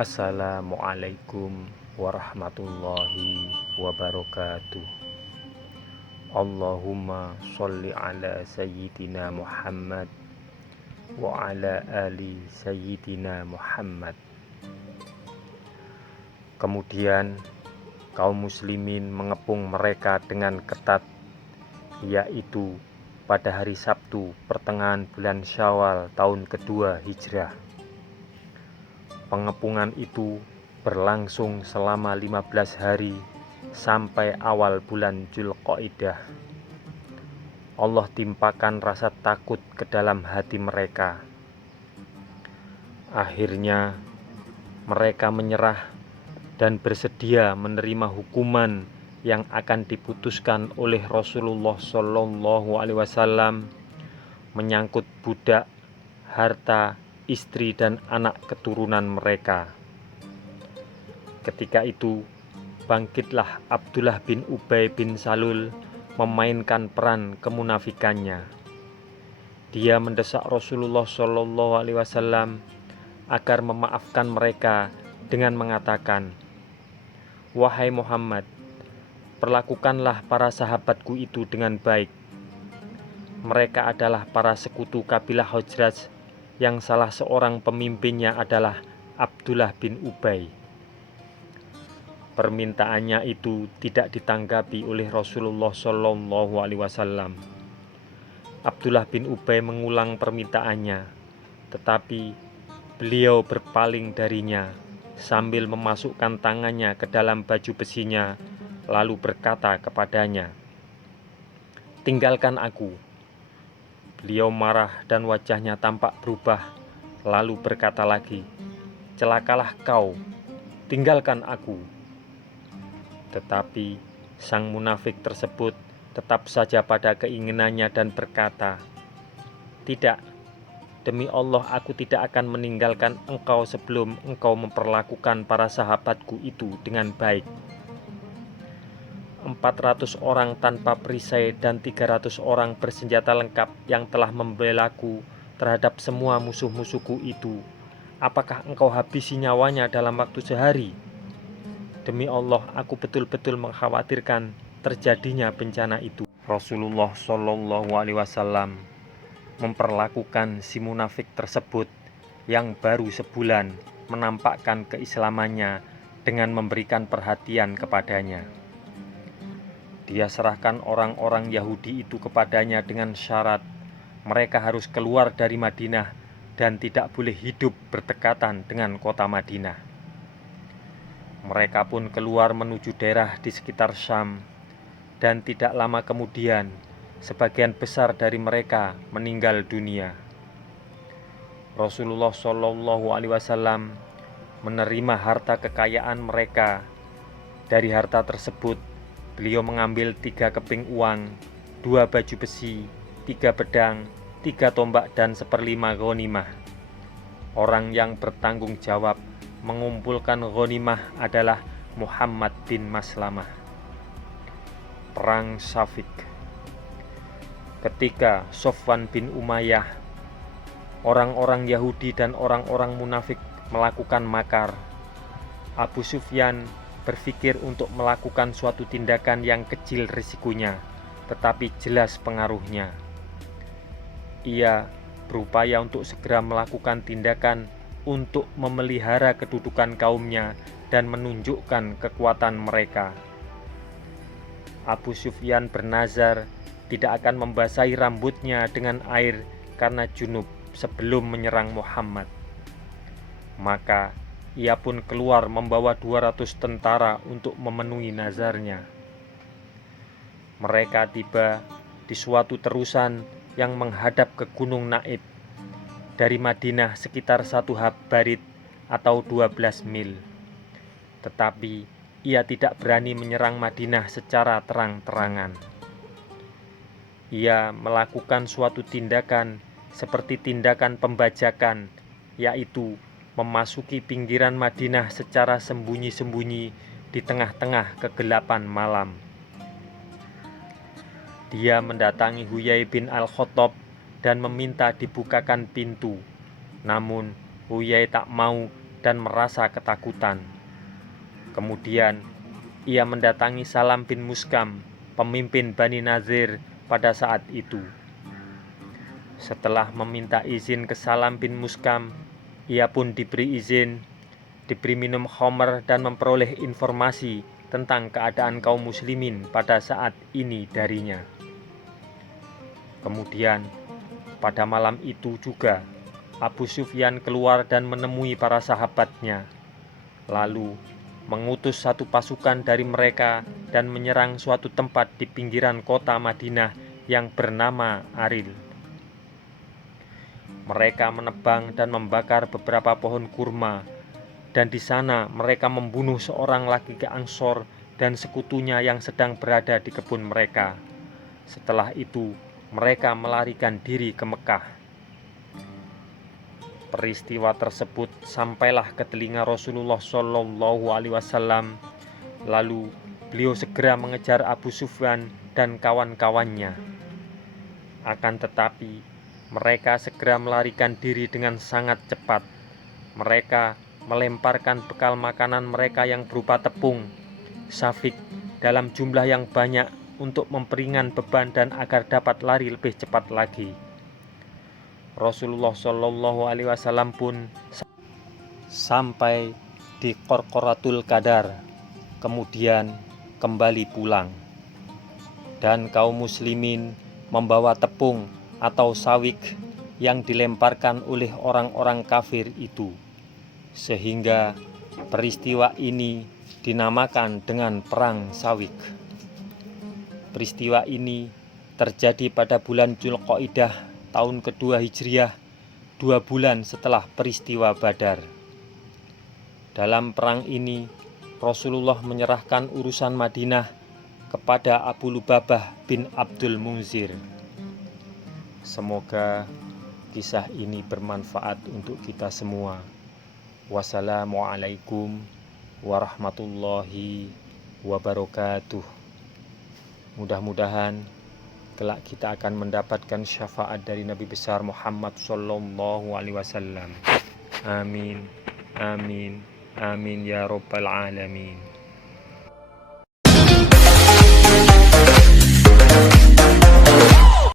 Assalamualaikum warahmatullahi wabarakatuh. Allahumma sholli ala sayyidina Muhammad wa ala ali sayyidina Muhammad. Kemudian kaum muslimin mengepung mereka dengan ketat, yaitu pada hari Sabtu pertengahan bulan Syawal tahun kedua Hijrah. Pengepungan itu berlangsung selama 15 hari sampai awal bulan Dzulqa'dah. Allah timpakan rasa takut ke dalam hati mereka. Akhirnya mereka menyerah dan bersedia menerima hukuman yang akan diputuskan oleh Rasulullah SAW menyangkut budak, harta, istri dan anak keturunan mereka. Ketika itu bangkitlah Abdullah bin Ubay bin Salul memainkan peran kemunafikannya. Dia mendesak Rasulullah SAW agar memaafkan mereka dengan mengatakan, "Wahai Muhammad, perlakukanlah para sahabatku itu dengan baik. Mereka adalah para sekutu kabilah Khazraj yang salah seorang pemimpinnya adalah Abdullah bin Ubay." Permintaannya itu tidak ditanggapi oleh Rasulullah SAW. Abdullah bin Ubay mengulang permintaannya, tetapi beliau berpaling darinya sambil memasukkan tangannya ke dalam baju besinya, lalu berkata kepadanya, "Tinggalkan aku." Beliau marah dan wajahnya tampak berubah, lalu berkata lagi, "Celakalah kau, tinggalkan aku." Tetapi sang munafik tersebut tetap saja pada keinginannya dan berkata, "Tidak, demi Allah aku tidak akan meninggalkan engkau sebelum engkau memperlakukan para sahabatku itu dengan baik." 400 orang tanpa perisai dan 300 orang bersenjata lengkap yang telah membelaku terhadap semua musuh-musuhku itu, apakah engkau habisi nyawanya dalam waktu sehari? Demi Allah, aku betul-betul mengkhawatirkan terjadinya bencana itu. Rasulullah SAW memperlakukan si munafik tersebut yang baru sebulan menampakkan keislamannya dengan memberikan perhatian kepadanya. Dia serahkan orang-orang Yahudi itu kepadanya dengan syarat mereka harus keluar dari Madinah dan tidak boleh hidup berdekatan dengan kota Madinah. Mereka pun keluar menuju daerah di sekitar Syam, dan tidak lama kemudian sebagian besar dari mereka meninggal dunia. Rasulullah SAW menerima harta kekayaan mereka. Dari harta tersebut beliau mengambil 3 keping uang, 2 baju besi, 3 pedang, 3 tombak dan 1/5 ghanimah. Orang yang bertanggung jawab mengumpulkan ghanimah adalah Muhammad bin Maslamah. Perang Safik. Ketika Sofwan bin Umayyah, orang-orang Yahudi dan orang-orang munafik melakukan makar, Abu Sufyan berpikir untuk melakukan suatu tindakan yang kecil risikonya, tetapi jelas pengaruhnya. Ia berupaya untuk segera melakukan tindakan untuk memelihara kedudukan kaumnya dan menunjukkan kekuatan mereka. Abu Sufyan bernazar tidak akan membasahi rambutnya dengan air karena junub sebelum menyerang Muhammad. Maka ia pun keluar membawa 200 tentara untuk memenuhi nazarnya. Mereka tiba di suatu terusan yang menghadap ke Gunung Naib. Dari Madinah sekitar 1 barit atau 12 mil. Tetapi ia tidak berani menyerang Madinah secara terang-terangan. Ia melakukan suatu tindakan seperti tindakan pembajakan, yaitu memasuki pinggiran Madinah secara sembunyi-sembunyi di tengah-tengah kegelapan malam. Dia mendatangi Huyai bin Al-Khattab dan meminta dibukakan pintu. Namun Huyai tak mau dan merasa ketakutan. Kemudian ia mendatangi Salam bin Muskam, pemimpin Bani Nazir pada saat itu. Setelah meminta izin ke Salam bin Muskam, ia pun diberi izin, diberi minum khamr dan memperoleh informasi tentang keadaan kaum muslimin pada saat ini darinya. Kemudian pada malam itu juga Abu Sufyan keluar dan menemui para sahabatnya, lalu mengutus satu pasukan dari mereka dan menyerang suatu tempat di pinggiran kota Madinah yang bernama Aril. Mereka menebang dan membakar beberapa pohon kurma, dan di sana mereka membunuh seorang laki-laki Ansor dan sekutunya yang sedang berada di kebun mereka. Setelah itu mereka melarikan diri ke Mekah. Peristiwa tersebut sampailah ke telinga Rasulullah Shallallahu Alaihi Wasallam. Lalu beliau segera mengejar Abu Sufyan dan kawan-kawannya. Akan tetapi mereka segera melarikan diri dengan sangat cepat. Mereka melemparkan bekal makanan mereka yang berupa tepung, safik dalam jumlah yang banyak untuk memperingan beban dan agar dapat lari lebih cepat lagi. Rasulullah Shallallahu Alaihi Wasallam pun sampai di Qorqoratul Qadar, kemudian kembali pulang. Dan kaum muslimin membawa tepung atau sawik yang dilemparkan oleh orang-orang kafir itu, sehingga peristiwa ini dinamakan dengan Perang Sawik. Peristiwa ini terjadi pada bulan Dzulqa'dah tahun kedua Hijriah, 2 bulan setelah peristiwa Badar. Dalam perang ini, Rasulullah menyerahkan urusan Madinah kepada Abu Lubabah bin Abdul Munzir. Semoga kisah ini bermanfaat untuk kita semua. Wassalamualaikum warahmatullahi wabarakatuh. Mudah-mudahan kelak kita akan mendapatkan syafaat dari Nabi besar Muhammad Sallallahu Alaihi Wasallam. Amin, amin, amin ya Rabbal Alamin.